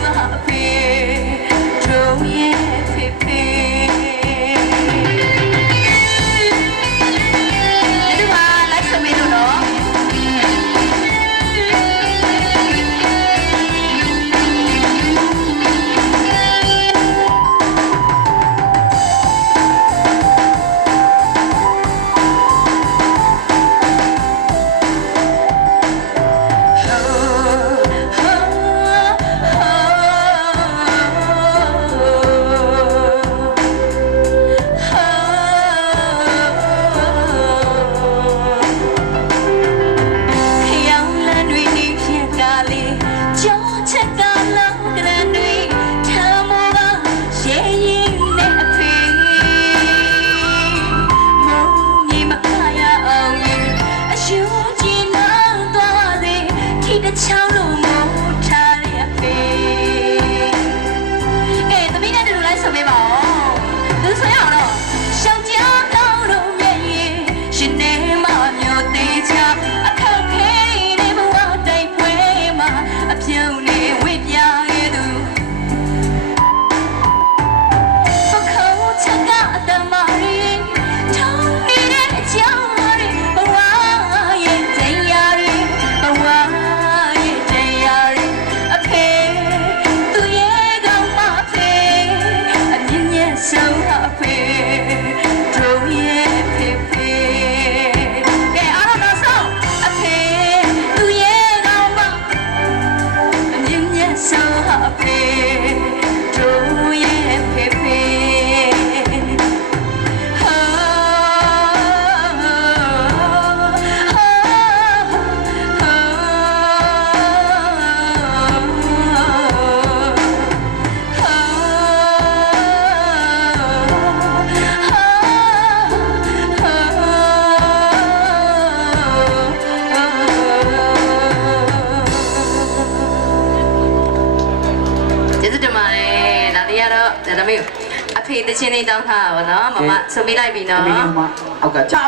love. တော့ဒါသမီးအဖေတချင်းလေးတောင်းထားတာပါနော်မမဆိုမိလိုက်ပြီနော် သမီးတို့မှဟုတ်ကဲ့ချာ